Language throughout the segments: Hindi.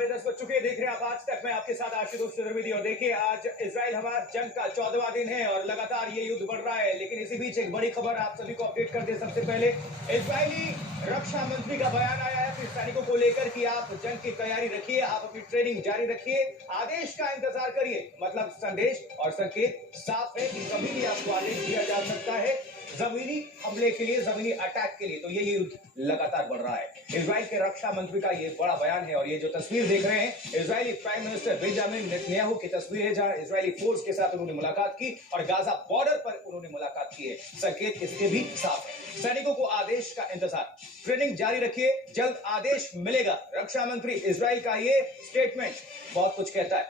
10:30 बज चुके। देख रहे हैं आप आज तक। मैं आपके साथ आशुतोष चतुर्वेदी। और देखिए, आज इजराइल हमारा जंग का 14वां दिन है और लगातार ये युद्ध बढ़ रहा है। लेकिन इसी बीच एक बड़ी खबर आप सभी को अपडेट कर दे। सबसे पहले इजरायली रक्षा मंत्री का बयान आया है फिर सैनिकों को लेकर कि आप जंग की तैयारी रखिए, आप अपनी ट्रेनिंग जारी रखिए, आदेश का इंतजार करिए। मतलब संदेश और संकेत साफ है कि कभी भी आपको आदेश दिया जा सकता है जमीनी हमले के लिए, जमीनी अटैक के लिए। तो ये युद्ध लगातार बढ़ रहा है। इजराइल के रक्षा मंत्री का ये बड़ा बयान है। और ये जो तस्वीर देख रहे हैं, Israeli prime minister Benjamin Netanyahu की तस्वीर है, जहां इजरायली फोर्स के साथ उन्होंने मुलाकात की और गाजा बॉर्डर पर उन्होंने मुलाकात की है। संकेत इसके भी साफ है। सैनिकों को आदेश का इंतजार, ट्रेनिंग जारी रखिए, जल्द आदेश मिलेगा। रक्षा मंत्री इजराइल का ये स्टेटमेंट बहुत कुछ कहता है।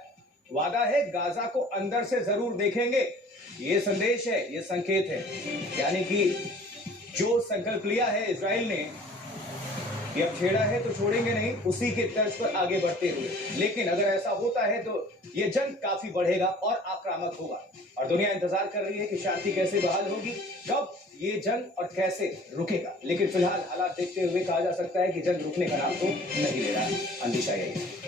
वादा है गाजा को अंदर से जरूर देखेंगे, ये संदेश है, ये संकेत है। यानी कि जो संकल्प लिया है इजराइल ने, ये अब छेड़ा है तो छोड़ेंगे नहीं, उसी के तर्ज पर आगे बढ़ते हुए। लेकिन अगर ऐसा होता है तो ये जंग काफी बढ़ेगा और आक्रामक होगा। और दुनिया इंतजार कर रही है कि शांति कैसे बहाल होगी, कब ये जंग और कैसे रुकेगा। लेकिन फिलहाल हालात देखते हुए कहा जा सकता है कि जंग रुकने का नाम तो नहीं ले रहा। अंदेशा यही है।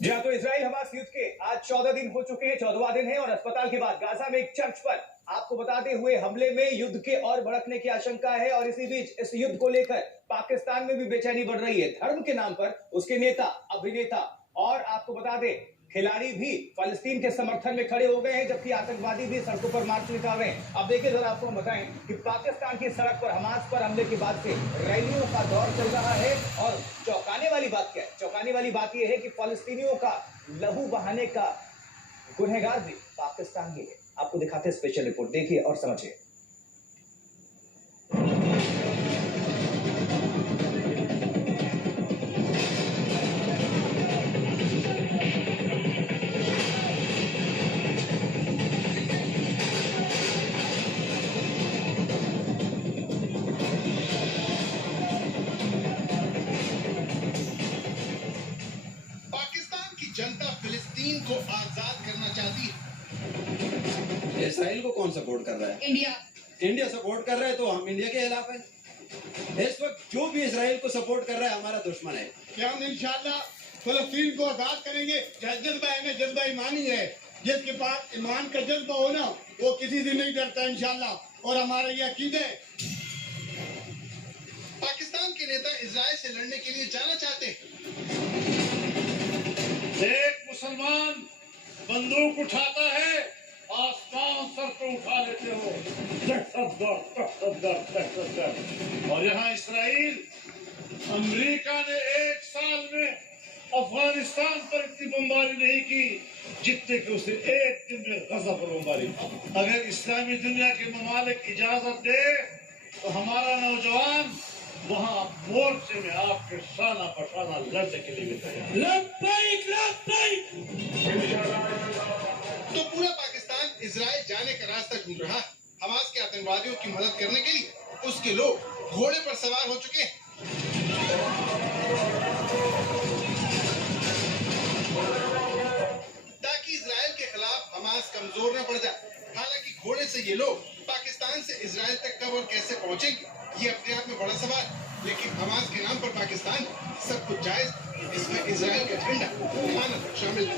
जी हाँ, तो इजराइल हमास युद्ध के आज 14 दिन हो चुके हैं, 14वां दिन है। और अस्पताल के बाद गाजा में एक चर्च पर आपको बताते हुए हमले में युद्ध के और भड़कने की आशंका है। और इसी बीच इस युद्ध को लेकर पाकिस्तान में भी बेचैनी बढ़ रही है। धर्म के नाम पर उसके नेता, अभिनेता और आपको बता दें खिलाड़ी भी फलस्तीन के समर्थन में खड़े हो गए हैं, जबकि आतंकवादी भी सड़कों पर मार्च निकाल रहे हैं। अब देखिए जरा, आपको हम बताएं कि पाकिस्तान की सड़क पर हमास पर हमले के बाद से रैलियों का दौर चल रहा है। और चौंकाने वाली बात क्या है? चौंकाने वाली बात यह है कि फलस्तीनियों का लहू बहाने का गुनहगार भी पाकिस्तान ही है। आपको दिखाते हैं स्पेशल रिपोर्ट, देखिए और समझिए। जनता फिलिस्तीन को आजाद करना चाहती है। इसराइल को कौन सपोर्ट कर रहा है? इंडिया सपोर्ट कर रहा है, तो हम इंडिया के खिलाफ है। इस वक्त जो भी इसराइल को सपोर्ट कर रहा है हमारा दुश्मन है। क्या हम इंशाल्लाह फिलिस्तीन को आजाद करेंगे? जज्बा है ना, जज्बा ईमानी है। जिसके पास ईमान का जज्बा हो ना, वो किसी से नहीं डरता इंशाल्लाह। और हमारा ये अकीदा है। पाकिस्तान के नेता इजराइल से लड़ने के लिए जाना चाहते हैं। एक मुसलमान बंदूक उठाता है, आसमान सर पे उठा लेते हो। और यहाँ इसराइल, अमेरिका ने एक साल में अफगानिस्तान पर इतनी बमबारी नहीं की जितने कि उसे एक दिन में गजा पर बमबारी की। अगर इस्लामी दुनिया के ममालिक इजाजत दे तो हमारा नौजवान वहाँ मोर्चे में आपके शाना पशाना लड़ने के लिए भी तैयार। तो पूरा पाकिस्तान इजराइल जाने का रास्ता ढूंढ रहा है। हमास के आतंकवादियों की मदद करने के लिए उसके लोग घोड़े पर सवार हो चुके हैं। ताकि इजराइल के खिलाफ हमास कमजोर न पड़ जाए। हालांकि घोड़े से ये लोग पाकिस्तान से इजराइल तक कब और कैसे पहुंचेंगे, ये अपने आप में बड़ा सवाल। लेकिन हमास के नाम पर पाकिस्तान सब कुछ जायज। इसमें इजराइल का झंडा खाना तक शामिल है।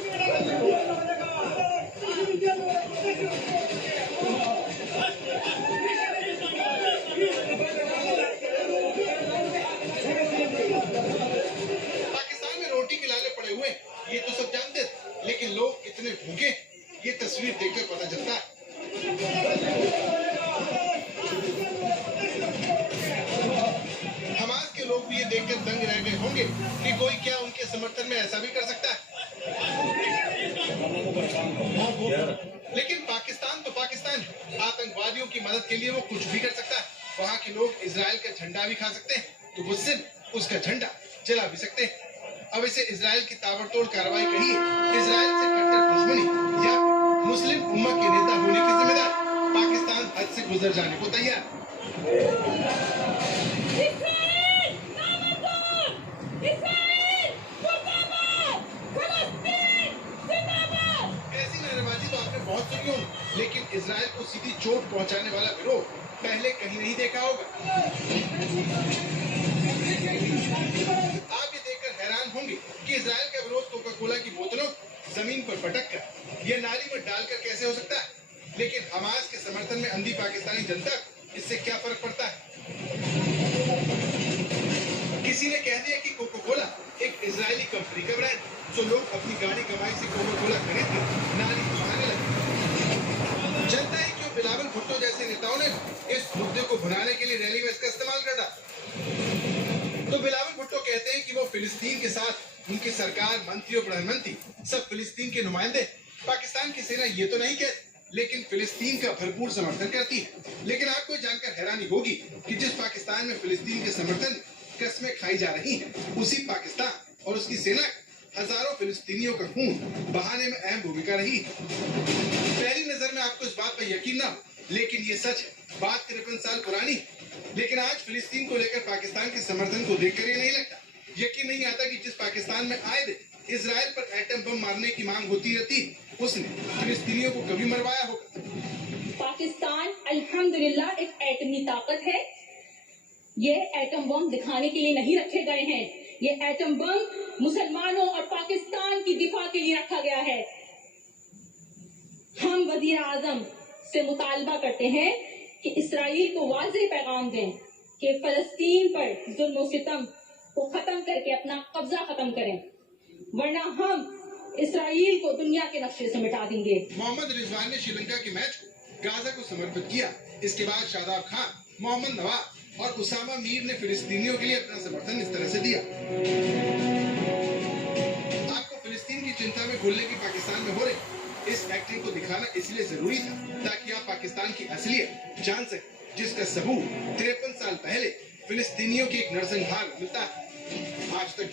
पाकिस्तान में रोटी के लाले पड़े हुए, ये तो सब जानते थे। लेकिन लोग इतने भूखे, ये तस्वीर देखकर पता चलता है। हमास के लोग भी ये देखकर दंग रह गए होंगे कि कोई क्या उनके समर्थन में ऐसा भी कर सकता है। लेकिन पाकिस्तान तो पाकिस्तान है। आतंकवादियों की मदद के लिए वो कुछ भी कर सकता है। वहाँ के लोग इजराइल का झंडा भी खा सकते हैं, तो गुस्से में उसका झंडा जला भी सकते हैं। अब इसे इजराइल की ताबड़तोड़ कार्रवाई कहिए, इजराइल से कट्टर दुश्मनी या मुस्लिम उम्मा के नेता होने की जिम्मेदार, पाकिस्तान हद से गुजर जाने को तैयार। ऐसी नारेबाजी तो आपने बहुत सुनी होगी, लेकिन इजराइल को सीधी चोट पहुंचाने वाला विरोध पहले कहीं नहीं देखा होगा। आप ये देखकर हैरान होंगे कि इजराइल का विरोध कोका कोला की बोतलों जमीन पर पटक कर या नाली में डालकर कैसे हो सकता है, लेकिन हमास के समर्थन में अंधी पाकिस्तानी जनता इससे क्या फर्क पड़ता है। किसी ने कह दिया कि कोका कोला एक इजरायली कंपनी का ब्रांड, जो लोग अपनी गाड़ी कमाई से कोका कोला खरीद कर नाली में बहाने लगे। जनता ही क्यों बिलावल भुट्टो जैसे नेताओं ने इस मुद्दे को भुनाने के लिए रैली में इसका इस्तेमाल कर डाला। तो बिलावल भुट्टो कहते हैं कि वो फिलिस्तीन के साथ उनकी सरकार, मंत्री और प्रधानमंत्री सब फिलिस्तीन के नुमाइंदे। पाकिस्तान की सेना ये तो नहीं कहती, लेकिन फिलिस्तीन का भरपूर समर्थन करती है। लेकिन आपको जानकर हैरानी होगी कि जिस पाकिस्तान में फिलिस्तीन के समर्थन कस्में खाई जा रही हैं, उसी पाकिस्तान और उसकी सेना हजारों फिलिस्तीनियों का खून बहाने में अहम भूमिका रही। पहली नजर में आपको इस बात पर यकीन ना हो, लेकिन ये सच है। बात 53 साल पुरानी, लेकिन आज फिलिस्तीन को लेकर पाकिस्तान के समर्थन को देखकर ये नहीं लगता, यकीन नहीं आता कि जिस पाकिस्तान में आए दिन इजराइल पर एटम बम मारने की मांग होती रहती, उसने फिलिस्तीनियों को कभी मरवाया होगा। पाकिस्तान अल्हम्दुलिल्लाह एक एटमी ताकत है। ये एटम बम दिखाने के लिए नहीं रखे गए हैं। ये एटम बम मुसलमानों और पाकिस्तान की दिफा के लिए रखा गया है। हम वजीर आजम से मुतालबा करते हैं कि इसराइल को वाज़ेह पैगाम दें कि फलस्तीन पर जुल्म सितम को खत्म करके अपना कब्जा खत्म करें, वरना हम इसराइल को दुनिया के नक्शे से मिटा देंगे। मोहम्मद रिजवान ने श्रीलंका के मैच को गाजा को समर्पित किया। इसके बाद शादाब खान, मोहम्मद नवाज और उसामा मीर ने फिलिस्तीनियों के लिए अपना समर्थन इस तरह से दिया। आपको फिलिस्तीन की चिंता में घुलने की पाकिस्तान में हो रही इस एक्टिंग को दिखाना इसलिए जरूरी था ताकि आप पाकिस्तान की असलियत जान सकें, जिसका सबूत 53 साल पहले फिलिस्तीनियों की एक नरसंहार मिलता है। आज तक